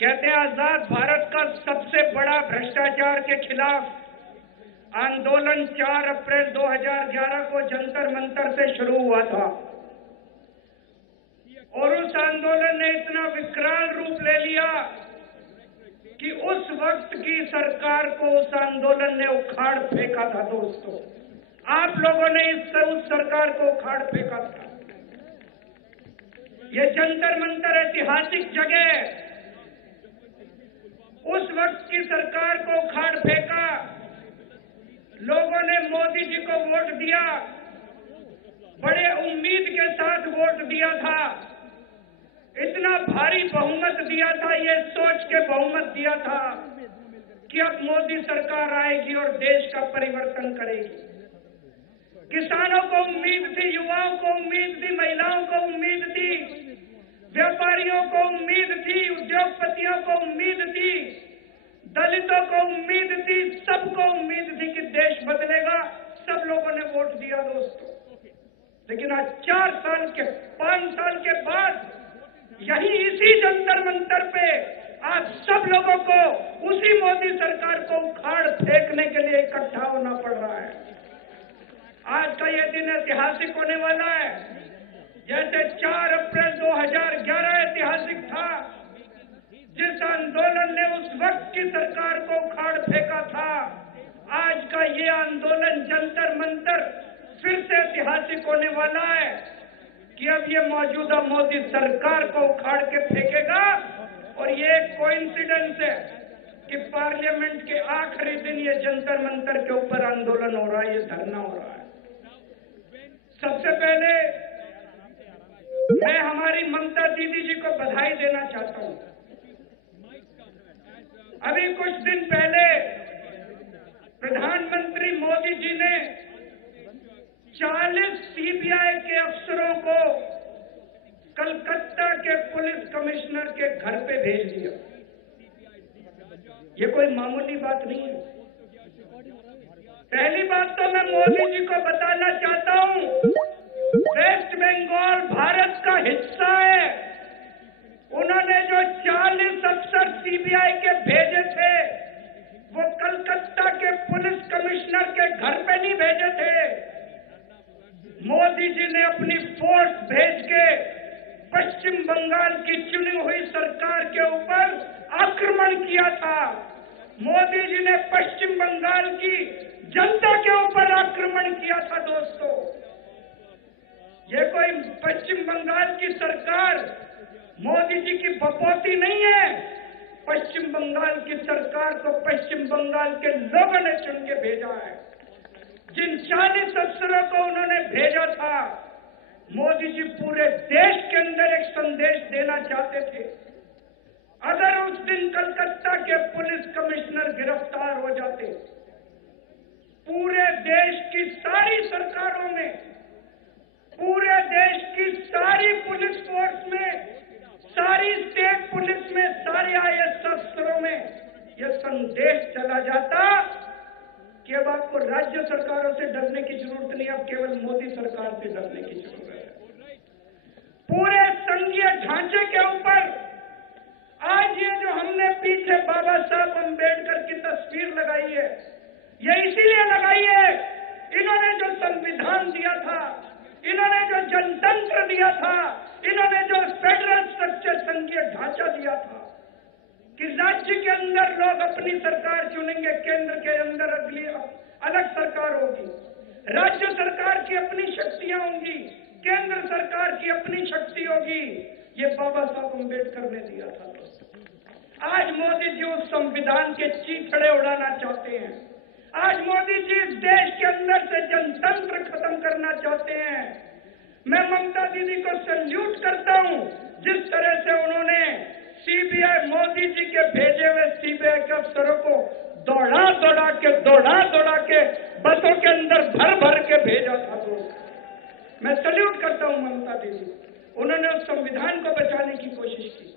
कहते हैं आजाद भारत का सबसे बड़ा भ्रष्टाचार के खिलाफ आंदोलन 4 अप्रैल 2011 को जंतर मंतर से शुरू हुआ था और उस आंदोलन ने इतना विकराल रूप ले लिया कि उस वक्त की सरकार को उस आंदोलन ने उखाड़ फेंका था। दोस्तों, आप लोगों ने उस सरकार को उखाड़ फेंका था। ये जंतर मंतर ऐतिहासिक जगह उस वक्त की सरकार को उखाड़ फेंका। लोगों ने मोदी जी को वोट दिया, बड़े उम्मीद के साथ वोट दिया था, इतना भारी बहुमत दिया था, ये सोच के बहुमत दिया था कि अब मोदी सरकार आएगी और देश का परिवर्तन करेगी। किसानों को उम्मीद थी, युवाओं को उम्मीद थी, महिलाओं को उम्मीद थी, व्यापारियों को उम्मीद थी, उद्योगपतियों को उम्मीद थी, दलितों को उम्मीद थी, सबको उम्मीद थी कि देश बदलेगा। सब लोगों ने वोट दिया दोस्तों। लेकिन आज 5 साल के बाद यही इसी जंतर मंतर पे आज सब लोगों को उसी मोदी सरकार को उखाड़ फेंकने के लिए इकट्ठा होना पड़ रहा है। आज का यह दिन ऐतिहासिक होने वाला है। जैसे 4 अप्रैल 2011 ऐतिहासिक था, जिस आंदोलन ने उस वक्त की सरकार को उखाड़ फेंका था, आज का ये आंदोलन जंतर मंतर फिर से ऐतिहासिक होने वाला है कि अब ये मौजूदा मोदी सरकार को उखाड़ के फेंकेगा। और ये एक कोइंसिडेंस है कि पार्लियामेंट के आखिरी दिन ये जंतर मंतर के ऊपर आंदोलन हो रहा है, ये धरना हो रहा है। सबसे पहले मैं हमारी ममता दीदी जी को बधाई देना चाहता हूं। अभी कुछ दिन पहले प्रधानमंत्री मोदी जी ने 40 सीबीआई के अफसरों को कलकत्ता के पुलिस कमिश्नर के घर पे भेज दिया। ये कोई मामूली बात नहीं है। पहली बात तो मैं मोदी जी को बताना चाहता हूं, वेस्ट बंगाल भारत का हिस्सा है। उन्होंने जो 40 अफसर सीबीआई के भेजे थे, वो कलकत्ता के पुलिस कमिश्नर के घर पे नहीं भेजे थे। मोदी जी ने अपनी फोर्स भेज के पश्चिम बंगाल की चुनी हुई सरकार के ऊपर आक्रमण किया था। मोदी जी ने पश्चिम बंगाल की जनता के ऊपर आक्रमण किया था। दोस्तों, ये कोई पश्चिम बंगाल की सरकार मोदी जी की बपौती नहीं है। पश्चिम बंगाल की सरकार को पश्चिम बंगाल के लोगों ने चुन के भेजा है। जिन 40 अफसरों को उन्होंने भेजा था, मोदी जी पूरे देश के अंदर एक संदेश देना चाहते थे। अगर उस दिन कलकत्ता के पुलिस कमिश्नर गिरफ्तार हो जाते, पूरे देश की सारी सरकारों में, पूरे देश की सारी पुलिस फोर्स में, सारी स्टेट पुलिस में, सारे आईएएस अफसरों में यह संदेश चला जाता कि अब आपको राज्य सरकारों से डरने की जरूरत नहीं, अब केवल मोदी सरकार से डरने की जरूरत है। पूरे संघीय ढांचे के ऊपर आज ये जो हमने पीछे बाबा साहब अम्बेडकर की तस्वीर लगाई है, ये इसीलिए लगाई है, इन्होंने जो संविधान दिया था, इन्होंने जो जनतंत्र दिया था, इन्होंने जो फेडरल स्ट्रक्चर संघीय ढांचा दिया था कि राज्य के अंदर लोग अपनी सरकार चुनेंगे, केंद्र के अंदर अगली अलग सरकार होगी, राज्य सरकार की अपनी शक्तियां होंगी, केंद्र सरकार की अपनी शक्ति होगी। ये बाबा साहब अम्बेडकर ने दिया था। आज मोदी जी उस संविधान के चीथड़े उड़ाना चाहते हैं। आज मोदी जी इस देश के अंदर से जनतंत्र खत्म करना चाहते हैं। मैं ममता दीदी को सैल्यूट करता हूं, जिस तरह से उन्होंने सीबीआई, मोदी जी के भेजे हुए सीबीआई के अफसरों को दौड़ा दौड़ा के बसों के अंदर भर के भेजा था। तो मैं सैल्यूट करता हूं ममता दीदी, उन्होंने उस संविधान को बचाने की कोशिश की।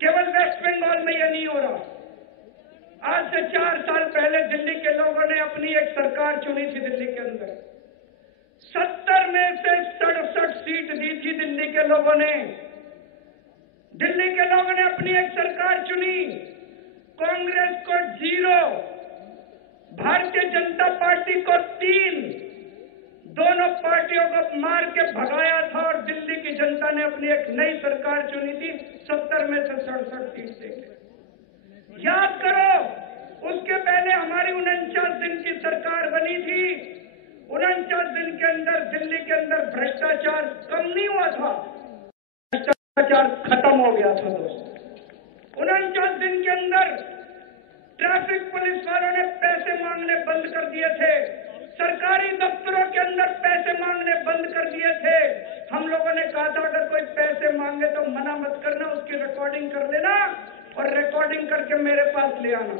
केवल वेस्ट बंगाल में यह नहीं हो रहा। आज से 4 साल पहले दिल्ली के लोगों ने अपनी एक सरकार चुनी थी। दिल्ली के अंदर 70 में से 67 सीट दी थी दिल्ली के लोगों ने। दिल्ली के लोग अपनी एक सरकार चुनी, कांग्रेस को 0, भारतीय जनता पार्टी को 3, दोनों पार्टियों को मार के भगाया था और दिल्ली की जनता ने अपनी एक नई सरकार चुनी थी, 70 में से 67 सीट देके। याद करो, उसके पहले हमारी 49 दिन की सरकार बनी थी। 49 दिन के अंदर दिल्ली के अंदर भ्रष्टाचार कम नहीं हुआ था, भ्रष्टाचार खत्म हो गया था दोस्तों। 49 दिन के अंदर ट्रैफिक पुलिस वालों ने पैसे मांगने बंद कर दिए थे, सरकारी दफ्तरों के अंदर पैसे मांगने बंद कर दिए थे। हम लोगों ने कहा था अगर कोई पैसे मांगे तो मना मत करना, उसकी रिकॉर्डिंग कर लेना और रिकॉर्डिंग करके मेरे पास ले आना।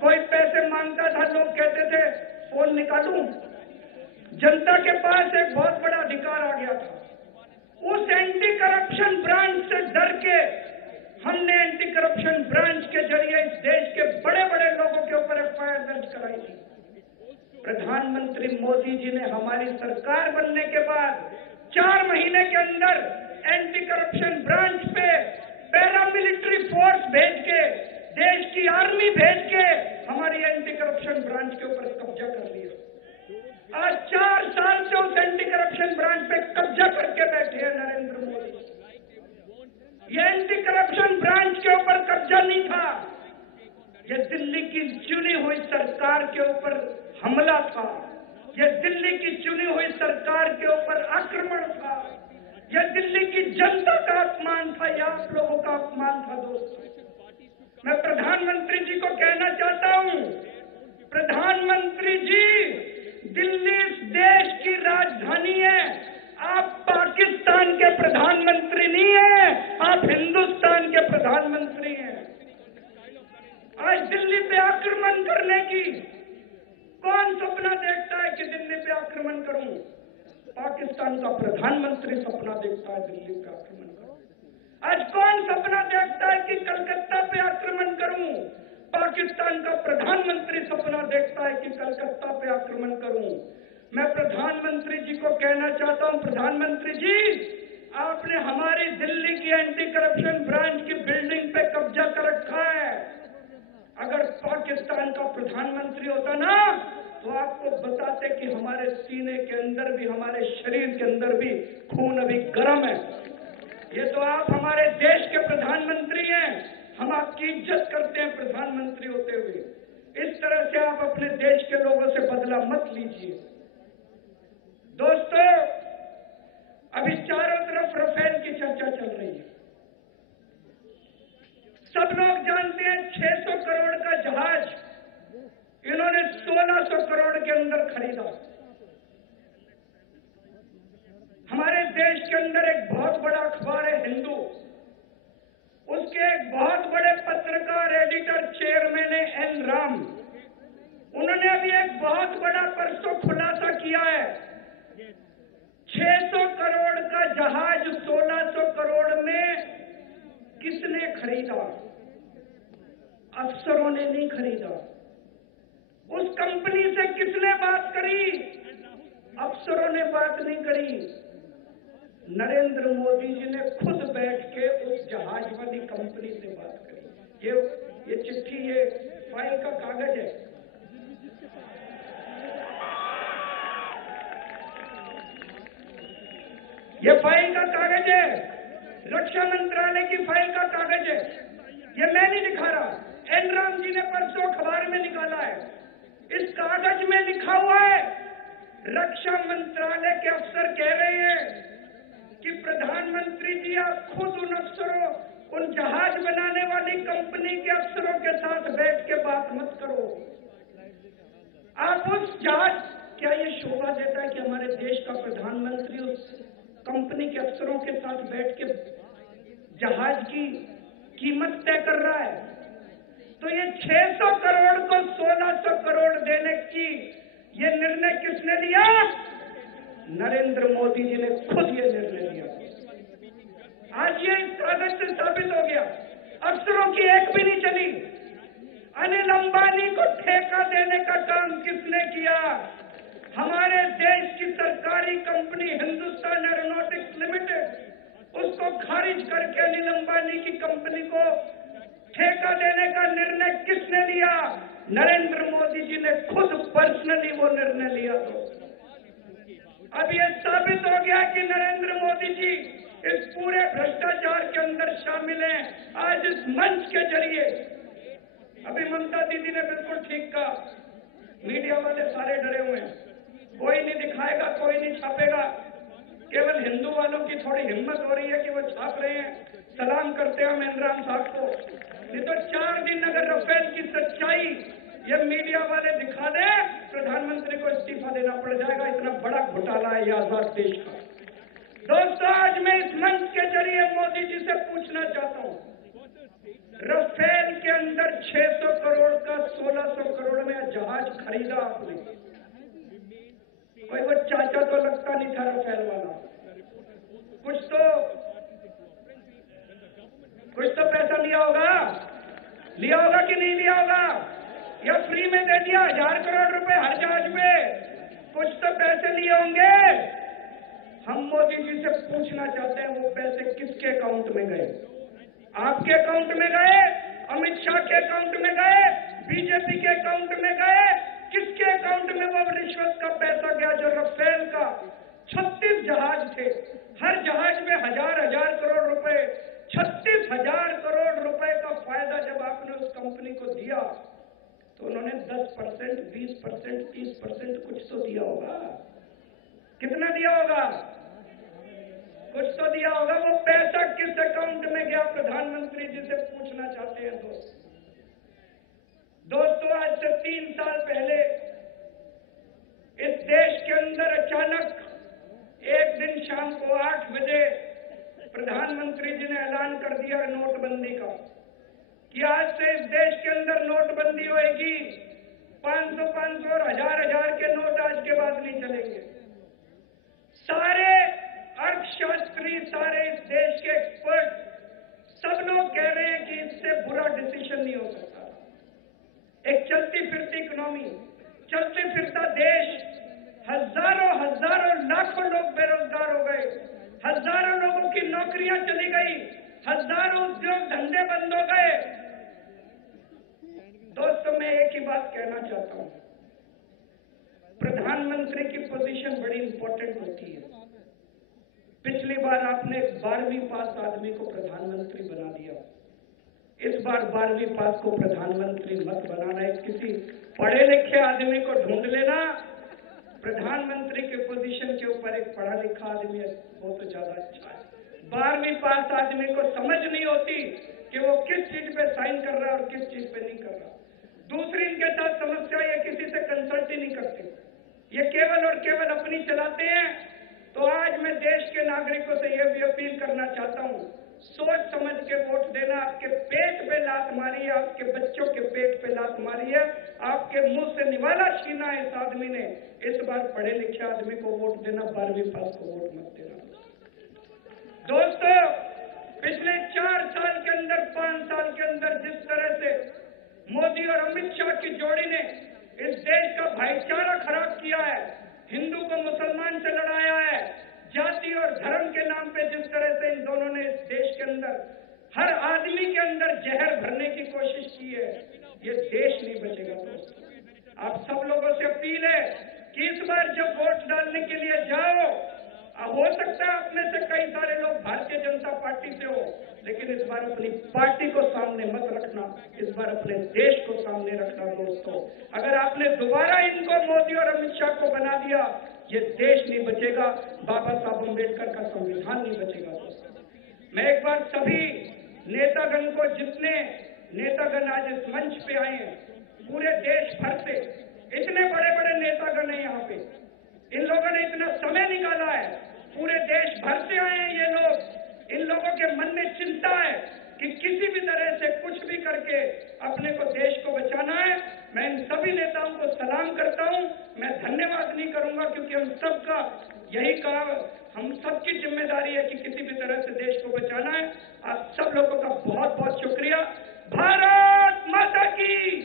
कोई पैसे मांगता था, लोग कहते थे फोन निकालूं। जनता के पास एक बहुत बड़ा अधिकार आ गया था। उस एंटी करप्शन ब्रांच से डर के हमने एंटी करप्शन ब्रांच के जरिए इस देश के बड़े बड़े लोगों के ऊपर एफआईआर दर्ज कराई थी। प्रधानमंत्री मोदी जी ने हमारी सरकार बनने के बाद 4 महीने के अंदर एंटी करप्शन ब्रांच पे पैरामिलिट्री फोर्स भेज के, देश की आर्मी भेज के हमारी एंटी करप्शन ब्रांच के ऊपर कब्जा कर लिया। आज 4 साल से उस एंटी करप्शन ब्रांच पे कब्जा करके बैठे हैं नरेंद्र मोदी। ये एंटी करप्शन ब्रांच के ऊपर कब्जा नहीं था, ये दिल्ली की चुनी हुई सरकार के ऊपर हमला था, ये दिल्ली की चुनी हुई सरकार के ऊपर आक्रमण था, यह दिल्ली की जनता का अपमान था, यह आप लोगों का अपमान था दोस्तों। मैं प्रधानमंत्री जी को कहना चाहता हूं, प्रधानमंत्री जी, दिल्ली इस देश की राजधानी है, आप पाकिस्तान के प्रधानमंत्री नहीं हैं, आप हिंदुस्तान के प्रधानमंत्री हैं। आज दिल्ली पे आक्रमण करने की कौन सपना देखता है कि दिल्ली पे आक्रमण करूं? पाकिस्तान का प्रधानमंत्री सपना देखता है दिल्ली पे आक्रमण करूं। आज कौन सपना देखता है कि कलकत्ता पे आक्रमण करूं? पाकिस्तान का प्रधानमंत्री सपना देखता है कि कलकत्ता पे आक्रमण करूं। मैं प्रधानमंत्री जी को कहना चाहता हूं, प्रधानमंत्री जी, आपने हमारी दिल्ली की एंटी करप्शन ब्रांच की बिल्डिंग पे कब्जा कर रखा है। अगर पाकिस्तान का प्रधानमंत्री होता ना तो आपको बताते कि हमारे सीने के अंदर भी, हमारे शरीर के अंदर भी खून अभी गर्म है। ये तो आप हमारे देश के प्रधानमंत्री हैं, हम आपकी इज्जत करते हैं प्रधानमंत्री होते हुए। इस तरह से आप अपने देश के लोगों से बदला मत लीजिए। दोस्तों, अभी चारों तरफ राफेल की चर्चा चल रही है। सब लोग जानते हैं 600 करोड़ का जहाज इन्होंने 1600 करोड़ के अंदर खरीदा। हमारे देश के अंदर एक बहुत बड़ा अखबार है हिंदू, उसके एक बहुत बड़े पत्रकार, एडिटर, चेयरमैन है एन राम। उन्होंने अभी एक बहुत बड़ा परसों खुलासा किया है, 600 करोड़ का जहाज 1600 करोड़ में किसने खरीदा? अफसरों ने नहीं खरीदा। उस कंपनी से किसने बात करी? अफसरों ने बात नहीं करी। नरेंद्र मोदी जी ने खुद बैठ के उस जहाज वाली कंपनी से बात करी। ये चिट्ठी, ये फाइल का कागज है। ये फाइल का कागज है, रक्षा मंत्रालय की फाइल का कागज है। ये मैं नहीं दिखा रहा, एन राम जी ने परसों अखबार में निकाला है। इस कागज में लिखा हुआ है, रक्षा मंत्रालय के अफसर कह रहे हैं कि प्रधानमंत्री जी आप खुद उन अफसरों, उन जहाज बनाने वाली कंपनी के अफसरों के साथ बैठ के बात मत करो। आप उस जहाज, क्या ये शोभा देता है कि हमारे देश का प्रधानमंत्री उस कंपनी के अफसरों के साथ बैठ के जहाज की कीमत तय कर रहा है? तो ये 600 करोड़ को 1600 करोड़ देने की ये निर्णय किसने लिया? नरेंद्र मोदी जी ने खुद ये निर्णय लिया। आज ये इस कागज से साबित हो गया, अफसरों की एक भी नहीं चली। अनिल अंबानी को ठेका देने का काम किसने किया? हमारे देश की सरकारी कंपनी हिंदुस्तान एरोनॉटिक्स लिमिटेड, उसको खारिज करके अनिल अंबानी की कंपनी को ठेका देने का निर्णय किसने लिया? नरेंद्र मोदी जी ने खुद पर्सनली वो निर्णय लिया। तो अब ये साबित हो गया कि नरेंद्र मोदी जी इस पूरे भ्रष्टाचार के अंदर शामिल हैं। आज इस मंच के जरिए अभी ममता दीदी ने बिल्कुल ठीक कहा, मीडिया वाले सारे डरे हुए हैं, कोई नहीं दिखाएगा, कोई नहीं छापेगा। केवल हिंदू वालों की थोड़ी हिम्मत हो रही है कि वो छाप रहे हैं, सलाम करते हैं इमरान साहब को। नहीं तो 4 दिन अगर राफेल की सच्चाई ये मीडिया वाले दिखा दें, प्रधानमंत्री को इस्तीफा देना पड़ जाएगा। इतना बड़ा घोटाला है ये आजाद देश का। दोस्तों, आज मैं इस मंच के जरिए मोदी जी से पूछना चाहता हूं, राफेल के अंदर 600 करोड़ का 1600 करोड़ में जहाज खरीदा आपने, कोई वो चाचा तो लगता नहीं था राफेल वाला। कुछ तो पैसा लिया होगा कि नहीं लिया होगा? या फ्री में दे दिया 1000 करोड़ रुपए हर जहाज पे? कुछ तो पैसे लिए होंगे। हम मोदी जी से पूछना चाहते हैं, वो पैसे किसके अकाउंट में गए? आपके अकाउंट में गए? अमित शाह के अकाउंट में गए? बीजेपी के अकाउंट में गए? किसके अकाउंट में वो रिश्वत का पैसा गया? जो राफेल का 36 जहाज थे, हर जहाज में 1000 करोड़ रुपए, 36,000 करोड़ रुपए का फायदा जब आपने उस कंपनी को दिया, तो उन्होंने 10%, 20%, 30% कुछ तो दिया होगा। कितना दिया होगा? कुछ तो दिया होगा। वो पैसा किस अकाउंट में गया? प्रधानमंत्री जी से पूछना चाहते हैं। दोस्तों, आज से 3 साल पहले इस देश के अंदर अचानक एक दिन शाम को 8 बजे प्रधानमंत्री जी ने ऐलान कर दिया नोटबंदी का, कि आज से इस देश के अंदर नोटबंदी होएगी। 500 और 1000 के नोट आज के बाद नहीं चलेंगे। सारे अर्थशास्त्री, सारे इस देश के एक्सपर्ट, सब लोग कह रहे हैं कि इससे बुरा डिसीजन नहीं हो सकता। एक चलती फिरती इकोनॉमी, चलते फिरता देश, हजारों लाखों लोग बेरोजगार हो गए, हजारों लोगों की नौकरियां चली गई, हजारों उद्योग धंधे बंद हो गए। दोस्तों, मैं एक ही बात कहना चाहता हूं, प्रधानमंत्री की पोजीशन बड़ी इंपॉर्टेंट होती है। पिछली बार आपने 12वीं पास आदमी को प्रधानमंत्री बना दिया, इस बार 12वीं पास को प्रधानमंत्री मत बनाना। एक किसी पढ़े लिखे आदमी को ढूंढ लेना प्रधानमंत्री के पोजीशन के ऊपर। एक पढ़ा लिखा आदमी हो तो ज्यादा अच्छा है। 12वीं पास आदमी को समझ नहीं होती कि वो किस चीज पे साइन कर रहा है और किस चीज पे नहीं कर रहा। दूसरी इनके साथ समस्या, ये किसी से कंसल्ट ही नहीं करते, ये केवल और केवल अपनी चलाते हैं। तो आज मैं देश के नागरिकों से यह भी अपील करना चाहता हूं, सोच समझ के वोट देना। आपके पेट पे लात मारी है, आपके बच्चों के पेट पे लात मारी है, आपके मुंह से निवाला छीना है इस आदमी ने। इस बार पढ़े लिखे आदमी को वोट देना, 12वीं पास को वोट मत देना। दोस्तों, पिछले 4 साल के अंदर, 5 साल के अंदर जिस तरह से मोदी और अमित शाह की जोड़ी ने इस देश का भाईचारा खराब किया है, हिंदू को मुसलमान से लड़ाया है, जाति और धर्म के नाम पे जिस तरह से इन दोनों ने इस देश के अंदर हर आदमी के अंदर जहर भरने की कोशिश की है, ये देश नहीं बचेगा। दोस्तों, आप सब लोगों से अपील है कि इस बार जब वोट डालने के लिए जाओ, हो सकता है अपने से कई सारे लोग भारतीय जनता पार्टी से हो, लेकिन इस बार अपनी पार्टी को सामने मत रखना, इस बार अपने देश को सामने रखना। दोस्तों, अगर आपने दोबारा इनको, मोदी और अमित शाह को बना दिया, ये देश नहीं बचेगा, बाबा साहब अम्बेडकर का संविधान नहीं बचेगा। दोस्तों, मैं एक बार सभी नेतागण को, जितने नेतागण आज इस मंच पे आए हैं पूरे देश भर से, इतने बड़े बड़े नेतागण हैं यहाँ पे, इन लोगों ने इतना समय निकाला है, पूरे देश भर से आए हैं ये लोग। इन लोगों के मन में चिंता है कि किसी भी तरह से कुछ भी करके अपने को, देश को बचाना है। मैं इन सभी नेताओं को सलाम करता हूं। मैं धन्यवाद नहीं करूंगा, क्योंकि हम सबका यही काम, हम सबकी जिम्मेदारी है कि किसी भी तरह से देश को बचाना है। आप सब लोगों का बहुत बहुत शुक्रिया। भारत माता की।